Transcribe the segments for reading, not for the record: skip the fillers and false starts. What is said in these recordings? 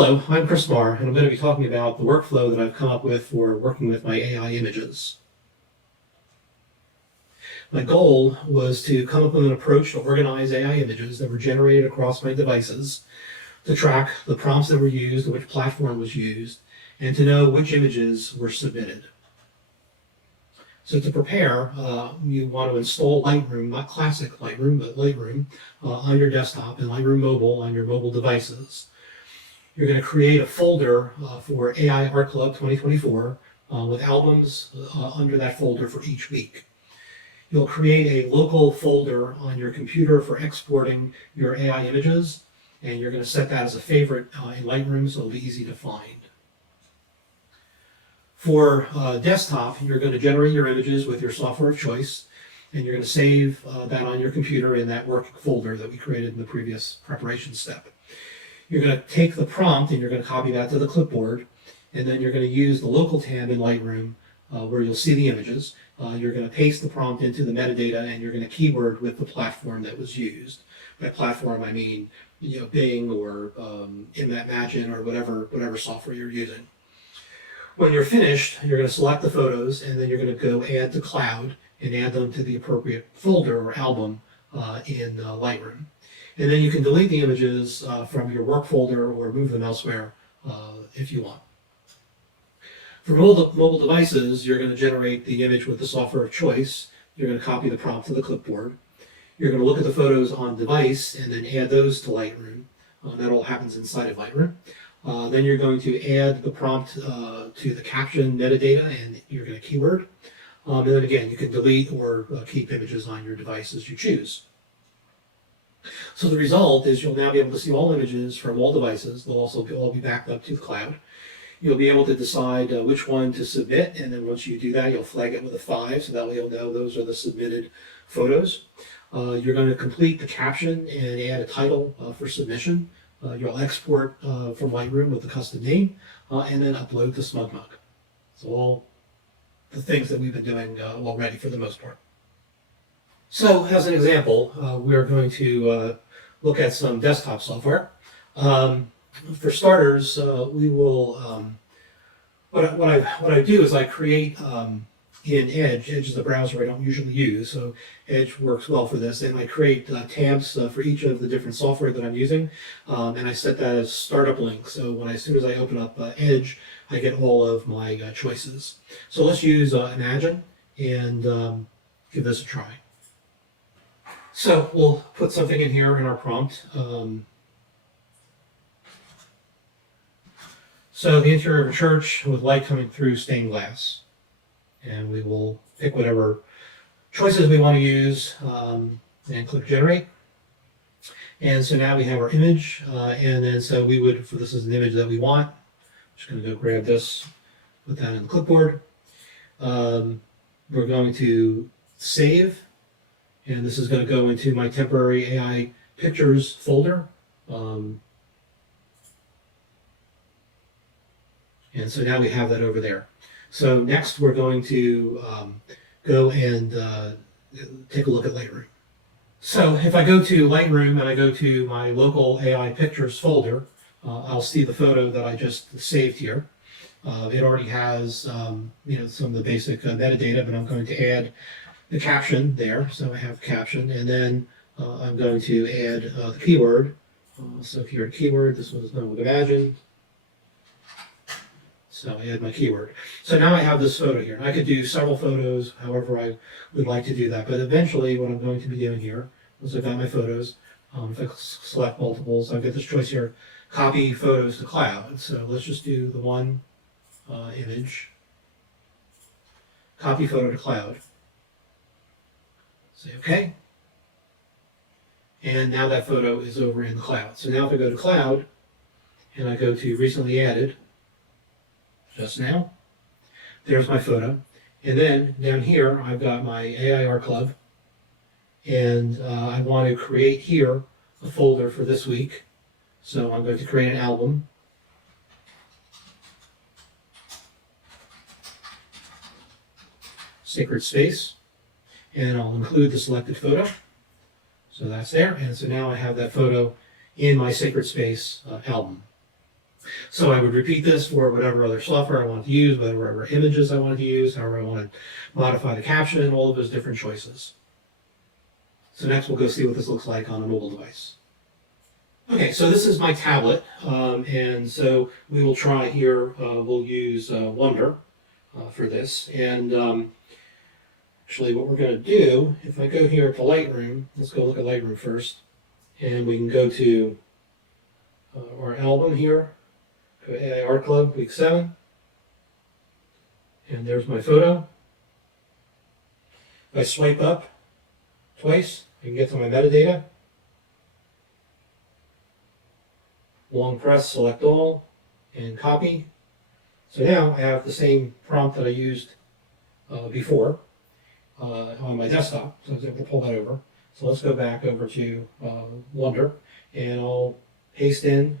Hello, I'm Chris Marr, and I'm going to be talking about the workflow that I've come up with for working with my AI images. My goal was to come up with an approach to organize AI images that were generated across my devices, to track the prompts that were used, which platform was used, and to know which images were submitted. So to prepare, you want to install Lightroom, not classic Lightroom, but Lightroom on your desktop and Lightroom Mobile on your mobile devices. You're going to create a folder for AI Art Club 2024 with albums under that folder for each week. You'll create a local folder on your computer for exporting your AI images, and you're going to set that as a favorite in Lightroom so it'll be easy to find. For desktop, you're going to generate your images with your software of choice, and you're going to save that on your computer in that working folder that we created in the previous preparation step. You're going to take the prompt and you're going to copy that to the clipboard, and then you're going to use the local tab in Lightroom where you'll see the images. You're going to paste the prompt into the metadata, and you're going to keyword with the platform that was used. By platform, I mean Bing or Imagine or whatever software you're using. When you're finished, you're going to select the photos, and then you're going to go add to Cloud and add them to the appropriate folder or album in Lightroom. And then you can delete the images from your work folder or move them elsewhere if you want. For mobile devices, you're going to generate the image with the software of choice. You're going to copy the prompt to the clipboard. You're going to look at the photos on device and then add those to Lightroom. That all happens inside of Lightroom. Then you're going to add the prompt to the caption metadata, and you're going to keyword. And then again, you can delete or keep images on your device as you choose. So the result is you'll now be able to see all images from all devices. They'll also all be backed up to the cloud. You'll be able to decide which one to submit, and then once you do that, you'll flag it with a 5, so that way you'll know those are the submitted photos. You're going to complete the caption and add a title for submission. You'll export from Lightroom with the custom name, and then upload to SmugMug. So all the things that we've been doing already for the most part. So, as an example, we're going to look at some desktop software. For starters, we will. What I do is I create in Edge. Edge is the browser I don't usually use, so Edge works well for this. And I create tabs for each of the different software that I'm using, and I set that as startup links. So as soon as I open up Edge, I get all of my choices. So let's use Imagine and give this a try. So we'll put something in here in our prompt. So the interior of a church with light coming through stained glass. And we will pick whatever choices we want to use and click generate. And so now we have our image. And then so we would, for this is an image that we want. I'm just going to go grab this, put that in the clipboard. We're going to save. And this is going to go into my temporary AI pictures folder. And so now we have that over there. So next we're going to go and take a look at Lightroom. So if I go to Lightroom and I go to my local AI pictures folder, I'll see the photo that I just saved here. It already has some of the basic metadata, but I'm going to add the caption there. So I have caption, and then I'm going to add the keyword. So keyword, this one is done with Imagine. So I add my keyword. So now I have this photo here. I could do several photos, however I would like to do that. But eventually what I'm going to be doing here, once I've got my photos, if I select multiples, I've got this choice here, copy photos to cloud. So let's just do the one image, copy photo to cloud. Say OK. And now that photo is over in the cloud. So now if I go to cloud and I go to recently added, just now, there's my photo. And then down here, I've got my AI Art Club. And I want to create here a folder for this week. So I'm going to create an album. Sacred Space. And I'll include the selected photo. So that's there. And so now I have that photo in my Sacred Space album. So I would repeat this for whatever other software I wanted to use, whatever images I wanted to use, however I wanted to modify the caption, all of those different choices. So next we'll go see what this looks like on a mobile device. Okay, so this is my tablet, and so we will try here, we'll use Wonder for this. And actually what we're going to do, if I go here to Lightroom, let's go look at Lightroom first, and we can go to our album here, go to AI Art Club, week 7, and there's my photo. If I swipe up twice, I can get to my metadata. Long press, select all, and copy. So now I have the same prompt that I used before on my desktop, so I was able to pull that over. So let's go back over to Wonder, and I'll paste in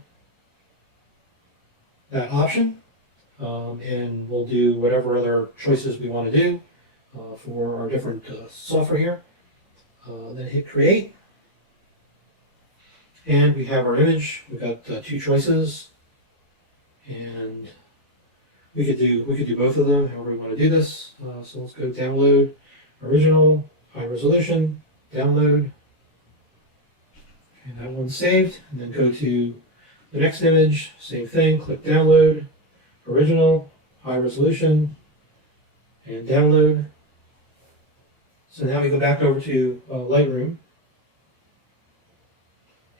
that option, and we'll do whatever other choices we want to do for our different software here. Then hit create. And we have our image. We've got 2 choices, and we could do both of them, however we want to do this. So let's go download original, high resolution, download, and that one's saved. And then go to the next image, same thing. Click download, original, high resolution, and download. So now we go back over to Lightroom.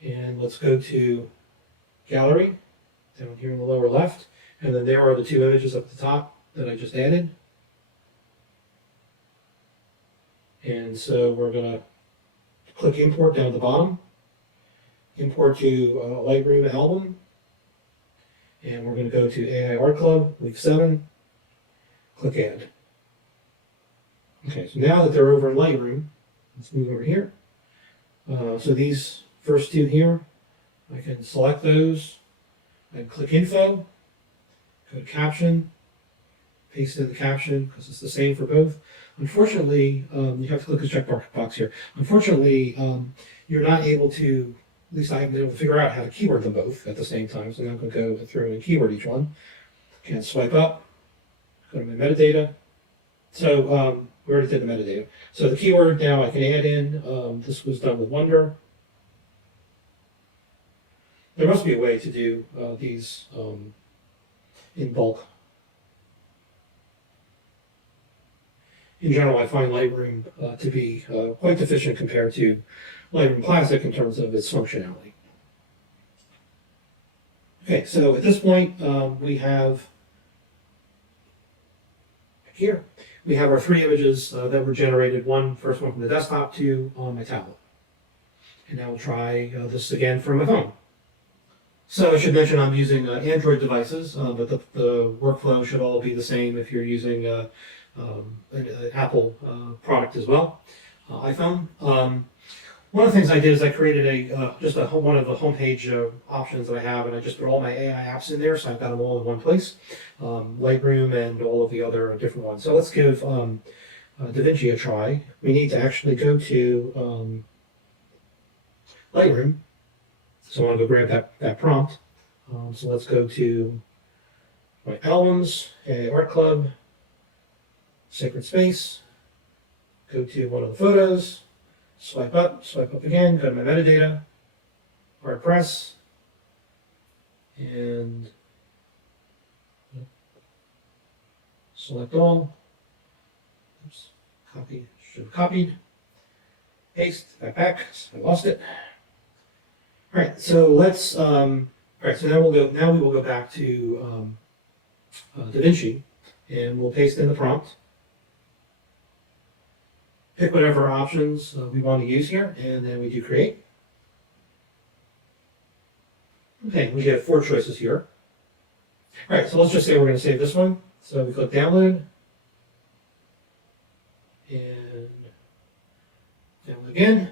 And let's go to Gallery, down here in the lower left. And then there are the 2 images up at the top that I just added. And so we're going to click Import down at the bottom. Import to Lightroom album. And we're going to go to AI Art Club, week 7. Click Add. Okay, so now that they're over in Lightroom, let's move over here. So these first 2 here, I can select those, and click Info, go to Caption, paste in the caption because it's the same for both. Unfortunately, you have to click the checkbox here. Unfortunately, you're not able to, at least I haven't been able to figure out how to keyword them both at the same time, so now I'm going to go through and keyword each one. Again, swipe up, go to my metadata. So we already did the metadata. So the keyword now I can add in, this was done with Wonder. There must be a way to do these in bulk. In general, I find Lightroom to be quite deficient compared to Lightroom Classic in terms of its functionality. Okay, so at this point, we have here, we have our 3 images that were generated, first one from the desktop, 2 on my tablet. And now we'll try this again from my phone. So I should mention I'm using Android devices, but the workflow should all be the same if you're using an Apple product as well, iPhone. One of the things I did is I created one of the homepage options that I have, and I just put all my AI apps in there, so I've got them all in one place, Lightroom and all of the other different ones. So let's give DaVinci a try. We need to actually go to Lightroom. So I want to go grab that prompt. So let's go to my albums, Art Club, Sacred Space, go to one of the photos, swipe up again, go to my metadata, Art Press, and select all. Oops, copy, should have copied. Paste, back, I lost it. All right, so let's, all right, so now we will go back to DaVinci, and we'll paste in the prompt. Pick whatever options we want to use here, and then we do create. Okay, we get 4 choices here. All right, so let's just say we're going to save this one. So we click download, and download again.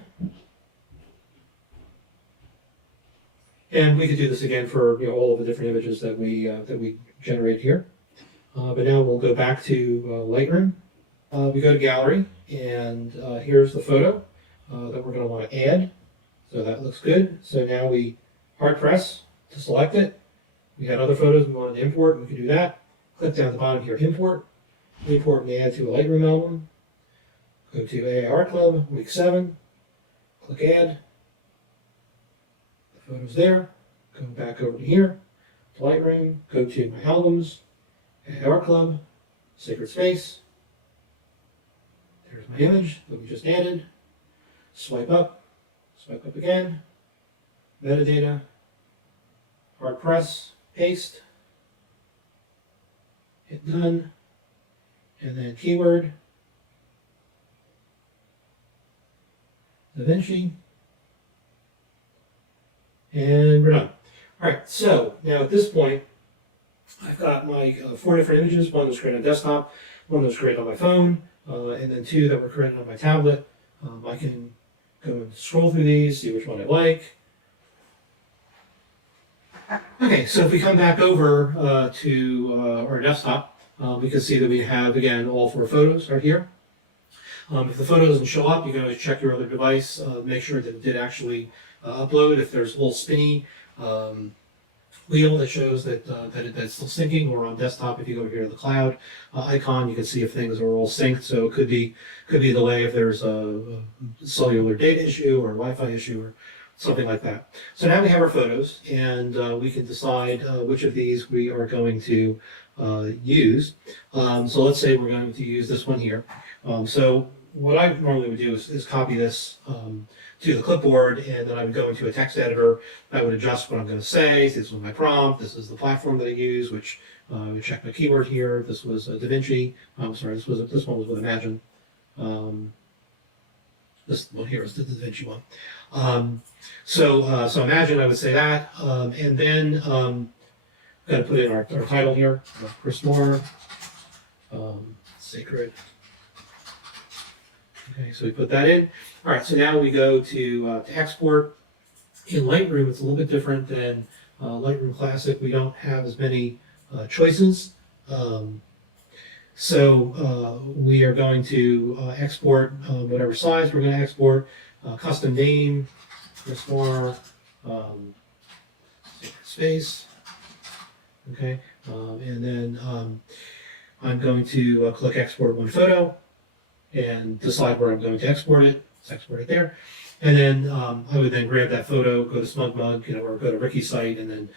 And we could do this again for all of the different images that we generate here. But now we'll go back to Lightroom. We go to Gallery, and here's the photo that we're going to want to add. So that looks good. So now we hard press to select it, we had other photos we wanted to import, we could do that. Click down at the bottom here, import and add to a Lightroom album. Go to AIR Club, week 7, click add. The photo's there. Go back over to here, to Lightroom, go to my albums, AIR Club, Sacred Space. There's my image that we just added. Swipe up again, metadata, hard press, paste, hit done, and then keyword, DaVinci, and we're done. All right, so now at this point, I've got my 4 different images, one that was created on desktop, one that was created on my phone, and then 2 that were created on my tablet. I can go and scroll through these, see which one I like. Okay, so if we come back over to our desktop, we can see that we have, again, all 4 photos right here. If the photo doesn't show up, you can always check your other device, make sure that it did actually upload. If there's a little spinny wheel that shows that it's still syncing, or on desktop, if you go over here to the cloud icon, you can see if things are all synced. So it could be a delay if there's a cellular data issue or Wi-Fi issue or something like that. So now we have our photos, and we can decide which of these we are going to use. So let's say we're going to use this one here. So what I normally would do is copy this to the clipboard, and then I would go into a text editor. I would adjust what I'm going to say. This was my prompt. This is the platform that I use, which I would check my keyword here. This was DaVinci. I'm sorry, this one was with Imagine. This one here is the DaVinci one. So Imagine, I would say that, and then got to put in our title here, Chris Moore, Sacred. Okay, so we put that in. All right, so now we go to export. In Lightroom, it's a little bit different than Lightroom Classic. We don't have as many choices. So we are going to export whatever size we're going to export. Custom name, Chris Moore, space. Okay, and then I'm going to click export one photo and decide where I'm going to export it. Let's export it there. And then I would then grab that photo, go to SmugMug, or go to Ricky's site, and then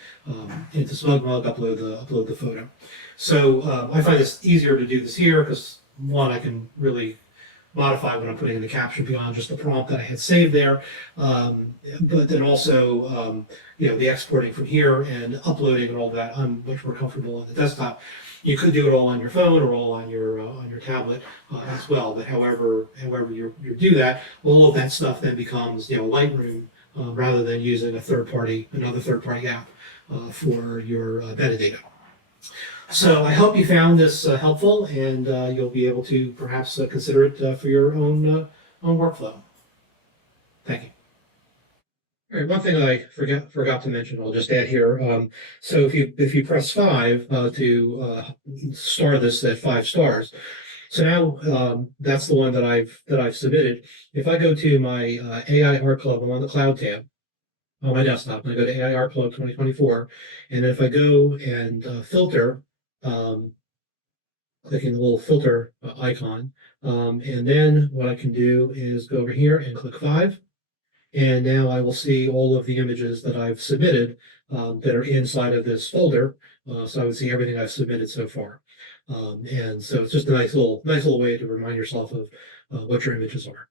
into SmugMug, upload the photo. So I find this easier to do this here because, one, I can really modify what I'm putting in the caption beyond just the prompt that I had saved there. But then also, the exporting from here and uploading and all that, I'm much more comfortable on the desktop. You could do it all on your phone or all on your tablet as well. But however you do that, all of that stuff then becomes Lightroom rather than using another third party app for your metadata. So I hope you found this helpful, and you'll be able to perhaps consider it for your own workflow. Thank you. All right, one thing I forgot to mention, I'll just add here. So if you press 5 to star this at 5 stars, so now that's the one that I've submitted. If I go to my AIR Club, I'm on the Cloud tab on my desktop, and I go to AIR Club 2024, and if I go and filter, clicking the little filter icon, and then what I can do is go over here and click 5. And now I will see all of the images that I've submitted that are inside of this folder. So I would see everything I've submitted so far. And so it's just a nice little way to remind yourself of what your images are.